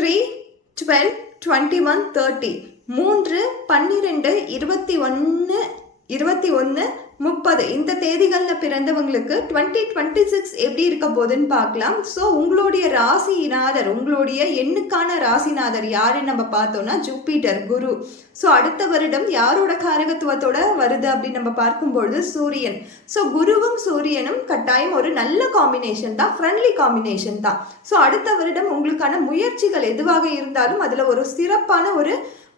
3, 12, 21, 30 3, 12, 21, 21, 30 இந்த தேதிகளில் பிறந்தவங்களுக்கு 2026 எப்படி இருக்க போகுதுன்னு பார்க்கலாம். ஸோ உங்களுடைய ராசிநாதர், உங்களுடைய எண்ணுக்கான ராசிநாதர் யாருன்னு நம்ம பார்த்தோம்னா ஜூபிட்டர், குரு. ஸோ அடுத்த வருடம் யாரோட காரகத்துவத்தோட வருது அப்படின்னு நம்ம பார்க்கும்பொழுது சூரியன். ஸோ குருவும் சூரியனும் கட்டாயம் ஒரு நல்ல காம்பினேஷன் தான், ஃப்ரெண்ட்லி காம்பினேஷன் தான். ஸோ அடுத்த வருடம் உங்களுக்கான முயற்சிகள் எதுவாக இருந்தாலும் அதில் ஒரு சிறப்பான ஒரு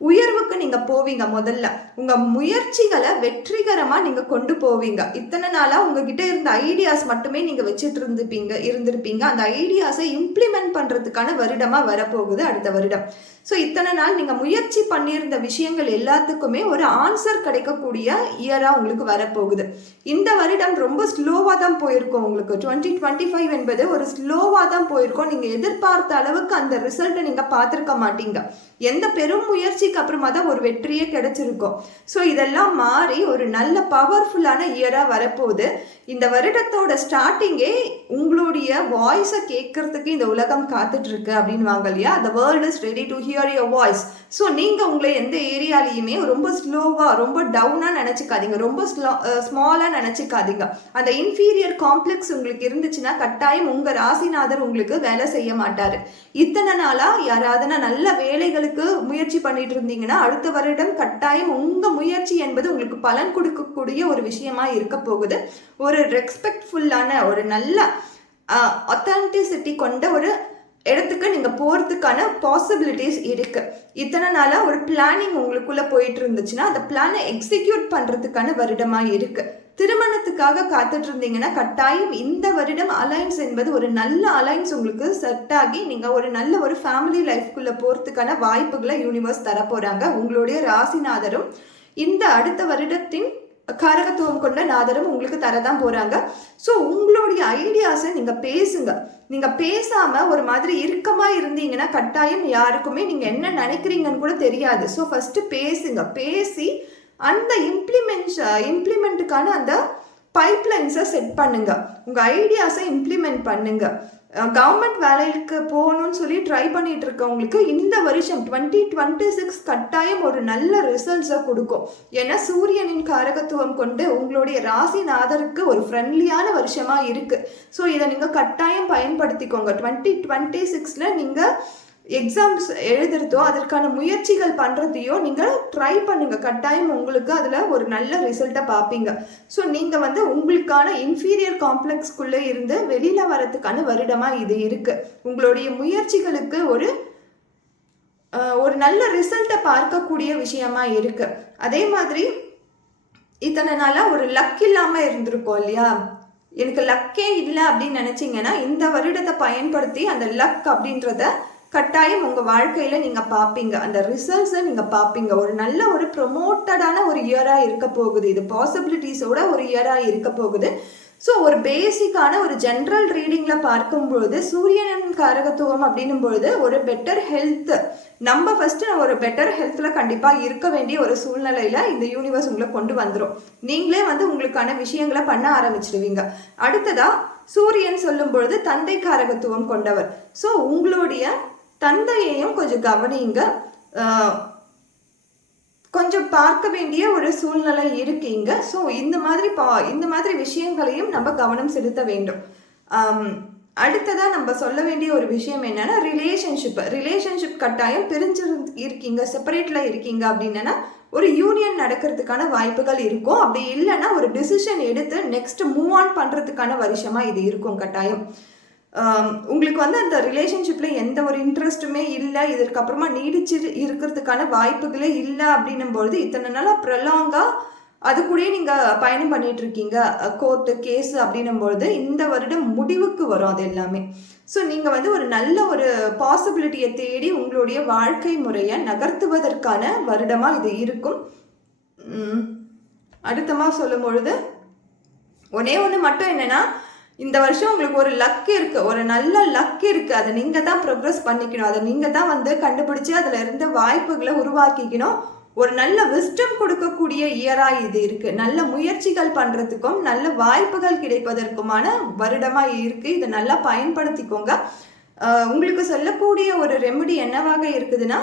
உயர்வுக்கு நீங்க போவீங்க. முதல்ல உங்க முயற்சிகளை வெற்றிகரமா நீங்க கொண்டு போவீங்க. இத்தனை நாளா உங்ககிட்ட இருந்த ஐடியாஸ் மட்டுமே நீங்க வச்சுட்டு இருந்திருப்பீங்க. அந்த ஐடியாஸை இம்ப்ளிமெண்ட் பண்றதுக்கான வருடமா வரப்போகுது அடுத்த வருடம். ஸோ இத்தனை நாள் நீங்க முயற்சி பண்ணியிருந்த விஷயங்கள் எல்லாத்துக்குமே ஒரு ஆன்சர் கிடைக்கக்கூடிய இயரா உங்களுக்கு வரப்போகுது. இந்த வருடம் ரொம்ப ஸ்லோவா தான் போயிருக்கும் உங்களுக்கு. 2025 என்பது ஒரு ஸ்லோவா தான் போயிருக்கும். நீங்க எதிர்பார்த்த அளவுக்கு அந்த ரிசல்ட்டை நீங்க பார்த்திருக்க மாட்டீங்க. எந்த பெரும் முயற்சிக்கு அப்புறமா தான் ஒரு வெற்றியே கிடைச்சிருக்கும். ஸோ இதெல்லாம் மாறி ஒரு நல்ல பவர்ஃபுல்லான இயரா வரப்போகுது. இந்த வருடத்தோட ஸ்டார்டிங்கே உங்களுடைய வாய்ஸை கேட்கறதுக்கு இந்த உலகம் காத்துட்டு இருக்கு அப்படின்னு வாங்க இல்லையா. the world is ready to hear your voice. So நீங்கள் உங்களை எந்த ஏரியாலையுமே ரொம்ப ஸ்லோவாக, ரொம்ப டவுனாக நினச்சிக்காதீங்க, ரொம்ப ஸ்மாலாக நினச்சிக்காதீங்க. அந்த இன்ஃபீரியர் காம்ப்ளெக்ஸ் உங்களுக்கு இருந்துச்சுன்னா கட்டாயம் உங்கள் ராசிநாதர் உங்களுக்கு வேலை செய்ய மாட்டார். இத்தனை நாளாக யாராவது நல்ல வேலைகளுக்கு முயற்சி பண்ணிட்டு இருந்தீங்கன்னா அடுத்த வருடம் கட்டாயம் உங்கள் முயற்சி என்பது உங்களுக்கு பலன் கொடுக்கக்கூடிய ஒரு விஷயமா இருக்க போகுது. ஒரு ரெஸ்பெக்ட்ஃபுல்லான, ஒரு நல்ல ஆத்தென்டிசிட்டி கொண்ட ஒரு இடத்துக்கு நீங்க போறதுக்கான பாசிபிலிட்டிஸ் இருக்கு. இத்தனை நாளா ஒரு பிளானிங் உங்களுக்குள்ள போயிட்டு இருந்துச்சுன்னா அந்த பிளானை எக்ஸிக்யூட் பண்றதுக்கான வருடமா இருக்கு. திருமணத்துக்காக காத்துட்டு இருந்தீங்கன்னா கட்டாயம் இந்த வருடம் அலைன்ஸ் என்பது ஒரு நல்ல அலைன்ஸ் உங்களுக்கு செட் ஆகி நீங்க ஒரு நல்ல ஒரு ஃபேமிலி லைஃப்குள்ள போறதுக்கான வாய்ப்புகளை யூனிவர்ஸ் தர போறாங்க. உங்களுடைய ராசிநாதரும் இந்த அடுத்த வருடத்தின் காரகத்துவம் கொண்ட நாதரும் உங்களுக்கு தரதான் போறாங்க. ஸோ உங்களுடைய ஐடியாஸை நீங்க பேசுங்க. நீங்க பேசாம ஒரு மாதிரி இறுக்கமா இருந்தீங்கன்னா கட்டாயம் யாருக்குமே நீங்க என்ன நினைக்கிறீங்கன்னு கூட தெரியாது. ஸோ ஃபர்ஸ்ட் பேசுங்க. பேசி அந்த இம்ப்ளிமெண்ட்டுக்கான அந்த பைப்லைன்ஸை செட் பண்ணுங்க. உங்க ஐடியாஸை இம்ப்ளிமெண்ட் பண்ணுங்க. கவர்மெண்ட் வேலைக்கு போகணும்னு சொல்லி ட்ரை பண்ணிட்டு இருக்கவங்களுக்கு இந்த வருஷம் 2026 கட்டாயம் ஒரு நல்ல ரிசல்ட்ஸை கொடுக்கும். ஏன்னா சூரியனின் காரகத்துவம் கொண்டு உங்களுடைய ராசிநாதருக்கு ஒரு ஃப்ரெண்ட்லியான வருஷமா இருக்கு. ஸோ இதை நீங்க கட்டாயம் பயன்படுத்திக்கோங்க. 2026ல நீங்க எக்ஸாம்ஸ் எழுதுறதோ அதற்கான முயற்சிகள் பண்றதையோ நீங்க ட்ரை பண்ணுங்க. கட்டாயம் உங்களுக்கு அதுல ஒரு நல்ல ரிசல்ட்டை பார்ப்பீங்க. ஸோ நீங்க உங்களுக்கான இன்ஃபீரியர் காம்ப்ளெக்ஸ்குள்ள இருந்து வெளியில வரதுக்கான வருடமா இது இருக்கு. உங்களுடைய முயற்சிகளுக்கு ஒரு நல்ல ரிசல்ட்டை பார்க்கக்கூடிய விஷயமா இருக்கு. அதே மாதிரி இத்தனை நாளா ஒரு லக் இல்லாம இருந்திருக்கோம் இல்லையா. எனக்கு லக்கே இல்லை அப்படின்னு நினைச்சீங்கன்னா இந்த வருடத்தை பயன்படுத்தி அந்த லக் அப்படின்றத கட்டாயம் உங்க வாழ்க்கையில நீங்க பார்ப்பீங்க. அந்த ரிசல்ட்ஸை நீங்க பார்ப்பீங்க. ஒரு நல்ல ஒரு ப்ரொமோட்டடான ஒரு இயரா இருக்க போகுது. இது பாசிபிலிட்டிஸோட ஒரு இயரா இருக்க போகுது. ஸோ ஒரு பேசிக்கான ஒரு ஜென்ரல் ரீடிங்ல பார்க்கும்பொழுது சூரியனின் காரகத்துவம் அப்படின்னும் பொழுது ஒரு பெட்டர் ஹெல்த், நம்ம ஃபர்ஸ்ட் ஒரு பெட்டர் ஹெல்த்ல கண்டிப்பா இருக்க வேண்டிய ஒரு சூழ்நிலையில இந்த யூனிவர்ஸ் உங்களை கொண்டு வந்துடும். நீங்களே உங்களுக்கான விஷயங்களை பண்ண ஆரம்பிச்சிடுவீங்க. அடுத்ததா சூரியன் சொல்லும் பொழுது தந்தை காரகத்துவம் கொண்டவர். ஸோ உங்களுடைய தந்தையையும் கொஞ்சம் கவனிங்க. கொஞ்சம் பார்க்க வேண்டிய ஒரு சூழ்நிலை இருக்கீங்க. ஸோ இந்த மாதிரி விஷயங்களையும் நம்ம கவனம் செலுத்த வேண்டும். அடுத்ததா நம்ம சொல்ல வேண்டிய ஒரு விஷயம் என்னன்னா ரிலேஷன்ஷிப் கட்டாயம் பிரிஞ்சு இருக்கீங்க, செப்பரேட்ல இருக்கீங்க அப்படின்னா ஒரு யூனியன் நடக்கிறதுக்கான வாய்ப்புகள் இருக்கும். அப்படி இல்லைன்னா ஒரு டிசிஷன் எடுத்து நெக்ஸ்ட் மூவ் ஆன் பண்றதுக்கான வருஷமா இது இருக்கும் கட்டாயம். உங்களுக்கு அந்த ரிலேஷன்ஷிப்ல எந்த ஒரு இன்ட்ரெஸ்ட்டுமே இல்லை, இதற்கு அப்புறமா நீடிச்சு இருக்கிறதுக்கான வாய்ப்புகளே இல்லை அப்படின்னும் பொழுது இத்தனை நாளா ப்ரலாங்கா அது கூட நீங்க பயணம் பண்ணிட்டு இருக்கீங்க, கோர்ட்டு கேஸ் அப்படின்னும் பொழுது இந்த வருடம் முடிவுக்கு வரும் அது எல்லாமே. ஸோ நீங்க ஒரு நல்ல ஒரு பாசிபிலிட்டியை தேடி உங்களுடைய வாழ்க்கை முறையை நகர்த்துவதற்கான வருடமா இது இருக்கும். அடுத்தமா சொல்லும் பொழுது ஒன்று மட்டும் என்னன்னா, இந்த வருஷம் உங்களுக்கு ஒரு லக் இருக்கு, ஒரு நல்ல லக் இருக்கு. அதை நீங்க தான் ப்ரோக்ரஸ் பண்ணிக்கணும். அதை நீங்க தான் கண்டுபிடிச்சு அதுல இருந்து வாய்ப்புகளை உருவாக்கிக்கணும். ஒரு நல்ல விஸ்டம் கொடுக்கக்கூடிய இயரா இது இருக்கு. நல்ல முயற்சிகள் பண்றதுக்கும் நல்ல வாய்ப்புகள் கிடைப்பதற்குமான வருடமா இருக்கு. இதை நல்லா பயன்படுத்திக்கோங்க. உங்களுக்கு சொல்லக்கூடிய ஒரு ரெமெடி என்னவாக இருக்குதுன்னா,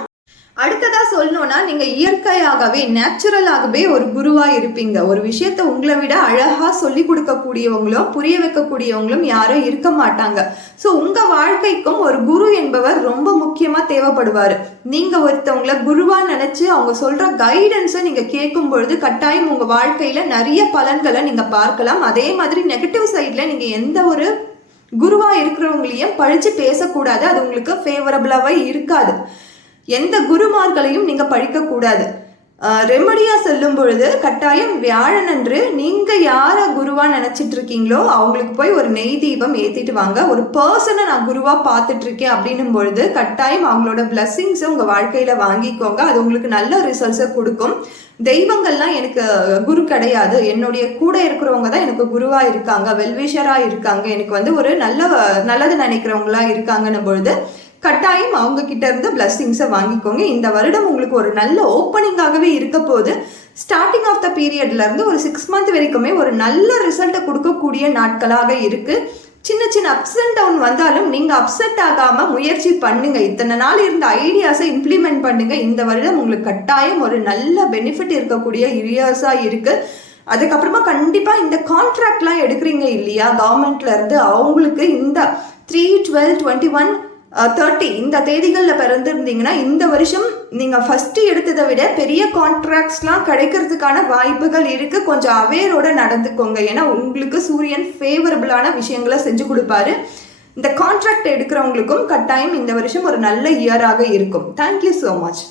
அடுத்ததா சொல்லணும்னா, நீங்க இயற்கையாகவே நேச்சுரலாகவே ஒரு குருவா இருப்பீங்க. ஒரு விஷயத்த உங்களை விட அழகா சொல்லி கொடுக்கக்கூடியவங்களும் புரிய வைக்கக்கூடியவங்களும் யாரும் இருக்க மாட்டாங்க. ஸோ உங்க வாழ்க்கைக்கும் ஒரு குரு என்பவர் ரொம்ப முக்கியமா தேவைப்படுவாரு. நீங்க ஒருத்தவங்களை குருவா நினைச்சு அவங்க சொல்ற கைடன்ஸை நீங்க கேட்கும் பொழுது கட்டாயம் உங்க வாழ்க்கையில நிறைய பலன்களை நீங்க பார்க்கலாம். அதே மாதிரி நெகட்டிவ் சைட்ல நீங்க எந்த ஒரு குருவா இருக்கிறவங்களையும் பழிச்சு பேசக்கூடாது. அது உங்களுக்கு ஃபேவரபிளாவே இருக்காது. எந்த குருமார்களையும் நீங்க பழிக்கக்கூடாது. ரெமடியா சொல்லும் பொழுது கட்டாயம் வியாழன் அன்று நீங்க யார குருவா நினைச்சிட்டு இருக்கீங்களோ அவங்களுக்கு போய் ஒரு நெய் தீபம் ஏத்திட்டு வாங்க. ஒரு பர்சனை நான் குருவா பார்த்துட்டு இருக்கேன் அப்படின்னும் பொழுது கட்டாயம் அவங்களோட பிளஸ்ஸிங்ஸை உங்க வாழ்க்கையில வாங்கிக்கோங்க. அது உங்களுக்கு நல்ல ரிசல்ட்ஸை கொடுக்கும். தெய்வங்கள்லாம் எனக்கு குரு கிடையாது, என்னுடைய கூட இருக்கிறவங்க தான் எனக்கு குருவா இருக்காங்க, வெல்விஷரா இருக்காங்க, எனக்கு வந்து ஒரு நல்லது நினைக்கிறவங்களா இருக்காங்கன்னும் பொழுது கட்டாயம் அவங்க கிட்ட இருந்து பிளஸ்ஸிங்ஸை வாங்கிக்கோங்க. இந்த வருடம் உங்களுக்கு ஒரு நல்ல ஓப்பனிங்காகவே இருக்க போது. ஸ்டார்டிங் ஆஃப் த பீரியட்ல இருந்து ஒரு 6 மந்த் வரைக்குமே ஒரு நல்ல ரிசல்ட்டை கொடுக்கக்கூடிய நாட்களாக இருக்கு. சின்ன சின்ன அப்ஸ் அண்ட் டவுன் வந்தாலும் நீங்க அப்செட் ஆகாம முயற்சி பண்ணுங்க. இத்தனை நாள் இருந்த ஐடியாஸை இம்ப்ளிமெண்ட் பண்ணுங்க. இந்த வருடம் உங்களுக்கு கட்டாயம் ஒரு நல்ல பெனிஃபிட் இருக்கக்கூடிய இயர்ஸா இருக்கு. அதுக்கப்புறமா கண்டிப்பா இந்த கான்ட்ராக்ட்லாம் எடுக்கிறீங்க இல்லையா கவர்மெண்ட்ல இருந்து, அவங்களுக்கு இந்த 3, 12, 21, 30 இந்த தேதிகளில் பிறந்திருந்தீங்கன்னா இந்த வருஷம் நீங்கள் ஃபஸ்ட்டு எடுத்ததை விட பெரிய கான்ட்ராக்ட்ஸ்லாம் கிடைக்கிறதுக்கான வாய்ப்புகள் இருக்குது. கொஞ்சம் அவேரோட நடந்துக்கோங்க. ஏன்னா உங்களுக்கு சூரியன் ஃபேவரபிளான விஷயங்களை செஞ்சு கொடுப்பாரு. இந்த கான்ட்ராக்ட் எடுக்கிறவங்களுக்கும் கட்டாயம் இந்த வருஷம் ஒரு நல்ல இயராக இருக்கும். Thank you so much.